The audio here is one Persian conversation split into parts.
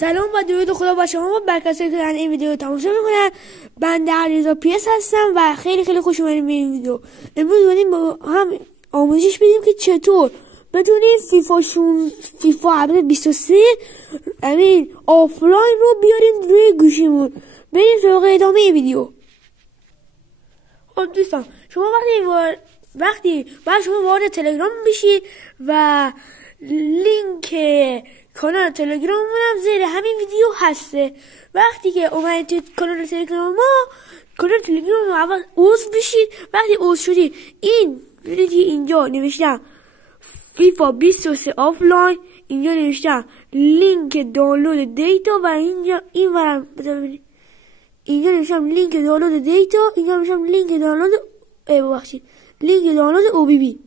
سلام و درود خدا با شما بر کسایی که این ویدیو رو تماشا میکنن. بنده علیرضا پیس هستم و خیلی خوش اومدیم به این ویدیو. امروز اومدیم با هم آموزش بدیم که چطور بتونیم فیفا عبد 23 همین آفلاین رو بیاریم روی گوشیمون. بریم سراغ ادامه ویدیو. خب دوستان، شما وقتی شما وارد تلگرام بشید و لینک کانال تلگرام هم زیر همین ویدیو هسته. وقتی که اومدید تو کانال تلگرام اول عضو بشید. وقتی عضو شدید این اینجا نوشتم فیفا 23 آفلاین، اینجا نوشتم لینک دانلود دیتا و اینجا اینجا نوشتم لینک دانلود دیتا، اینجا نوشتم لینک دانلود او بی بی.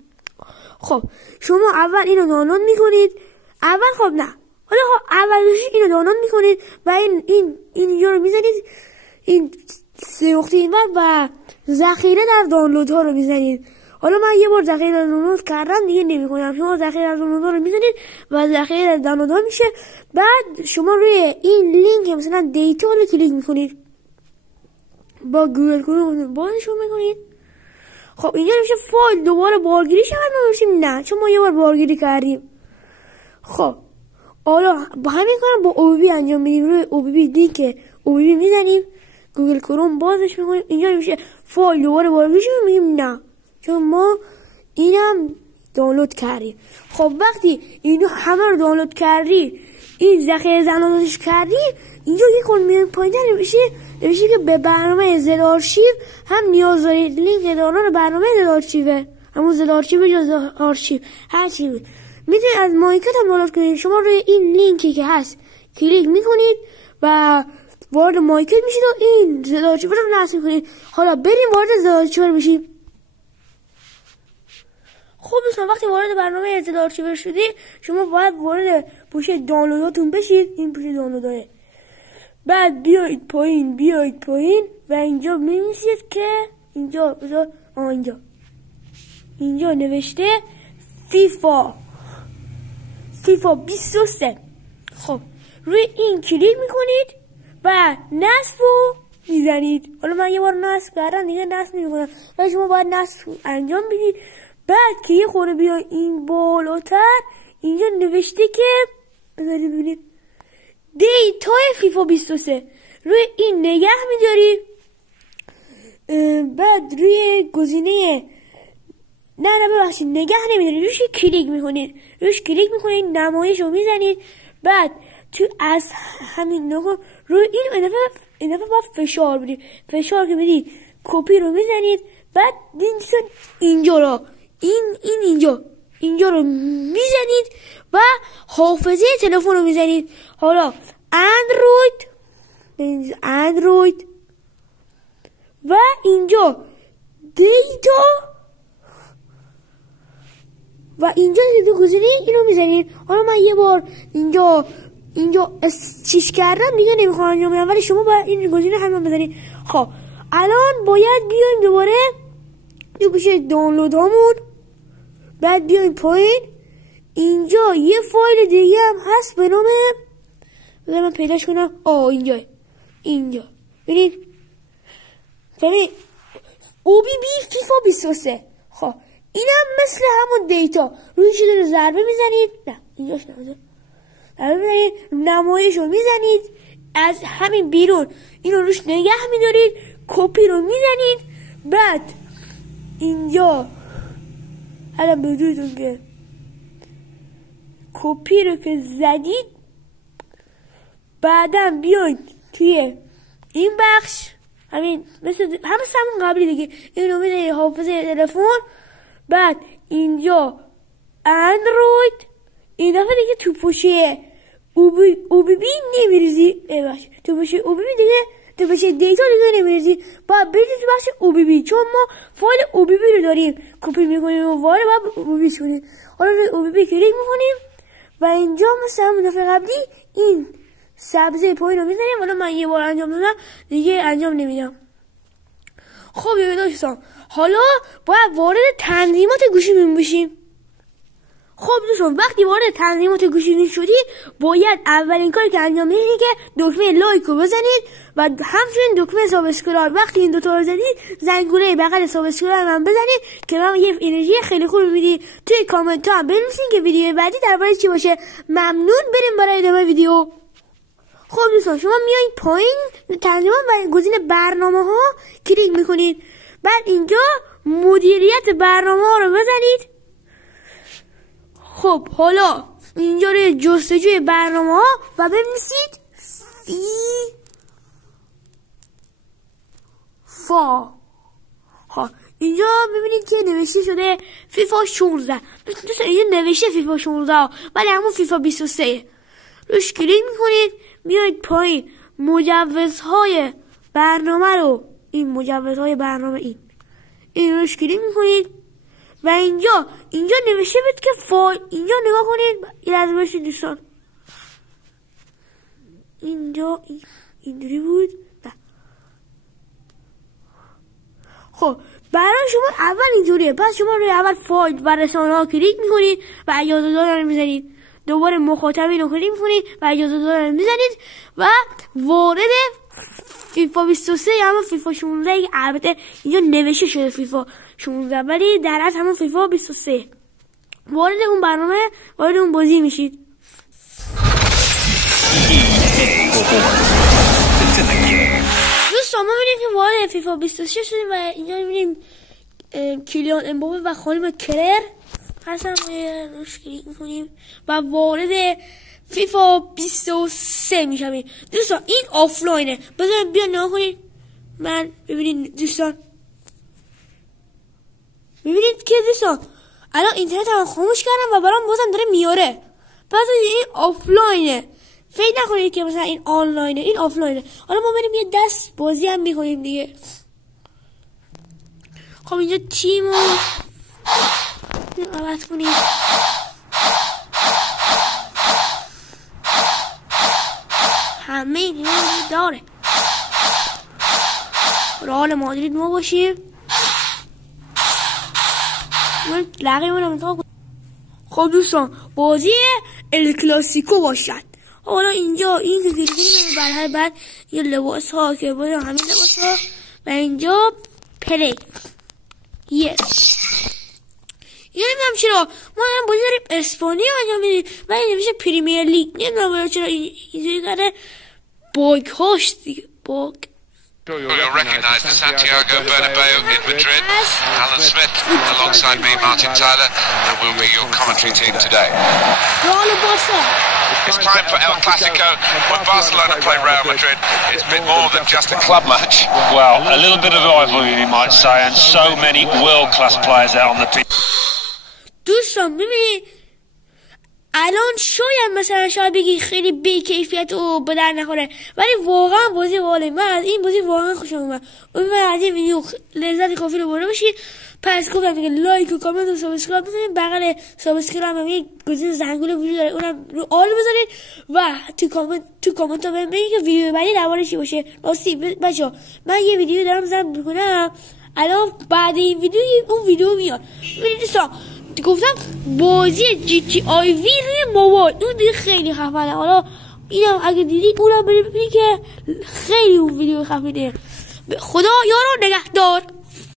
خب شما اول اینو دانلود میکنید. اول اینو دانلود میکنید و اینجا رو میزنید، این سه نقطه اینور و ذخیره در دانلود ها رو میزنید. حالا من یه بار ذخیره در دانلود کردم دیگه نمیکنم. شما ذخیره در دانلود ها رو میزنید و ذخیره در دانلود ها میشه. بعد شما روی این لینک مثلا دیتا رو کلیک میکنید، با گوگل کروم بازشون میکنید. خب اینجا میشه فایل دوباره بارگیری شود. ما میشیم نه، چون ما یه بار بارگیری کردیم. خب حالا با همین کارم با او بی بی انجام میدیم. روی او بی بی لینک او بی بی میزنیم، گوگل کروم بازش میکنیم. اینجا میشه فایل دوباره بارگیری شد. میگیم نه، چون ما اینم دانلود کردیم. خب وقتی اینو همه رو دانلود کردی، این ذخیره دانلودش کردی، اینجا یک کن میاد پایین نمیشه که به برنامه زد آرشیو هم نیاز دارید. لینک دانلود برنامه زد آرشیوه، همون زد آرشیو یا زد آرشیو هر چی میتونید از مایکت هم دانلود کنید. شما روی این لینکی که هست کلیک میکنید و وارد مایکت میشید و این زد آرشیو رو نصب میکنید. حالا بریم وارد زد آرشیو بشیم. خب دوستان، وقتی وارد برنامه زد آرشیو شدی، شما باید وارد پوشه دانلوداتون بشید. این پوشه دانلوداه. بعد بیایید پایین و اینجا می‌نویسید که اینجا نوشته فیفا 23. خب روی این کلیک میکنید و نصب رو میزنید. حالا من یه بار نصب کردم دیگه نصب نمیکنم و شما باید نصب انجام بدید. بعد که یه خورده بیاید این بالاتر، اینجا نوشته که ببینید دیتای فیفا 23. روی این نگه میدارید. بعد روی گزینه ببخشید نگه نمیدارید، روش کلیک میکنید نمایش رو میزنید. بعد تو از همین نقطه روی این باید فشار بدید. فشار که بدید کپی رو میزنید. بعد اینجا رو میزنید و حافظه تلفن رو میزنید. حالا اندروید و اینجا دیتا و اینجا گزینه اینو میزنید. حالا من یه بار اینجا چیش کردم دیگه نمیخوام انجام بدم، ولی شما باید این گزینه همین بزنید. خب الان باید بیایم دوباره تو بشه دانلود هامون. بعد بیایم پایین. اینجا یه فایل دیگه هم هست به نام، بذار من پیداش کنم. اینجا ببینید او بی بی فیفا 23. خب اینم مثل همون دیتا. روی چیز رو ضربه میزنید. نه اینجاش نمیزنید. ضربه میزنید، نمایش رو میزنید. از همین بیرون اینو روش نگه میدارید، کپی رو میزنید. بعد اینجا الان بدونید که کپی رو که زدید، بعدا بیاید توی این بخش همین همون قبلی دیگه اینو میزنید حافظه تلفن. بعد اینجا اندروید، این دفعه دیگه تو پوشه او بی بی نمیریزی. تو پوشه او بی بی دیگه، تو پوشه دیتا دیگه نمیریزی. باید برید تو بخش او بی بی، چون ما فایل او بی بی رو داریم کپی میکنیم و وارد باید او بی بی کنیم. حالا روی او بی بی کلیک میکنیم و اینجا مثل همون دفعه قبلی این سبزه پایین رو میزنیم. حالا من یه بار انجام دادم دیگه انجام نمیدم. خب یه دوستان، حالا باید وارد تنظیمات گوشیمون بشیم. خب دوستان وقتی وارد تنظیمات گوشی شدید باید اولین کاری که انجام بدید که دکمه لایک رو بزنید و همچنین دکمه سابسکرایب. وقتی این دوتا رو زدید زنگوله بغل سابسکرایب هم بزنید که من یه انرژی خیلی خوب میدید. توی کامنت ها هم بنویسین که ویدیو بعدی درباره چی باشه. ممنون. بریم برای ادامه ویدیو. خب دوستان شما میایید پایین تنظیمات و گزینه برنامه ها کلیک میکنید. بعد اینجا مدیریت برنامه ها رو بزنید. خب حالا اینجا روی جستجوی برنامه ها و بنویسید فیفا. خب اینجا ببینید که نوشته شده فیفا 16. دوستان اینجا نوشته فیفا 16 ولی همون فیفا 23. روش کلیک میکنید میایید پایین مجوزهای برنامه رو این مجوزهای برنامه این روش کلیک میکنید و اینجا نوشته بود که اینجا نگاه کنید. این از باشید دوستان اینجا اینجوری بود. خب برای شما اول اینجوریه. پس شما روی اول فایل و رسانه ها کلیک میکنید و اجازه دادن میزنید. دوباره مخاطبین رو کلیک میکنید و اجازه دادن میزنید و وارد فیفا 23 همون فیفا 16 البته اینجا نوشته شده فیفا 16 ولی در اصل همون فیفا 23 وارد اون برنامه وارد اون بازی میشید. دوستان ما میبینیم که وارد فیفا 26 شدیم و اینجا میبینیم کیلیان امباپه و خانم کرر هستن. روش کلیک میکنیم و وارد فیفا 23 میشم. دوستان این آفلاینه. بذارید بیا نگاه کنید. من ببینید دوستان ببینید که دوستان الان اینترنت هم خاموش کردم و برام بازم داره میاره. پس این آفلاینه. فکر نکنید که مثلا این آنلاینه. این آفلاینه. حالا ما بریم یه دست بازی هم میکنیم دیگه. خب اینجا تیمو عوض کنید. همه این داره. رئال مادرید ما باشیم. من رقیبون هم انتخاب کنم. خب دوستان بازی ال کلاسیکو باشد. حالا اینجا این که کلیک کنیم بعد یه لباس ها که باید همین لباس ها و اینجا پلی یس. یعنی نمیدونم چرا ما هم بازی داریم اسپانیا انجام میدیم ولی نمیشه پریمیر لیگ. نمیدونم چرا اینجوری کرده. باگ هاش دیگه باگ. You'll recognise the Santiago Bernabeu in Madrid. Alan Smith alongside me, Martin Tyler, and we'll be your commentary team today. It's time for El Clasico. When Barcelona play Real Madrid, it's a bit more than just a club match. Well, a little bit of rivalry, you might say, and so many world-class players out on the pitch. دوستان ببینید الان شاید بگی خیلی بی کیفیت و به در نخوره ولی واقعا بازی واله. من از این بازی واقعا خوشم اومد. امیدوارم از این ویدیو لذت کافی رو برده باشید. پس گفتم دیگه لایک و کامنت و سابسکرایب بزنید. بغل سابسکرایب هم یک گزینه زنگوله وجود داره اونم رو آل بزنید و تو کامنت ها بگید که ویدیو بعدی درباره چی باشه. راستی بچه‌ها من یه ویدیو دارم ضبط میکنم الان بعد این ویدیو اون ویدیو میاد. ببینید دوستان گفتم بازی جی تی آی وی روی موبایل اون دیگه خیلی خفنه. حالا اینم اگه دیدید اونم برید ببینید که خیلی اون ویدیو خفنه. خدا یارو نگهدار.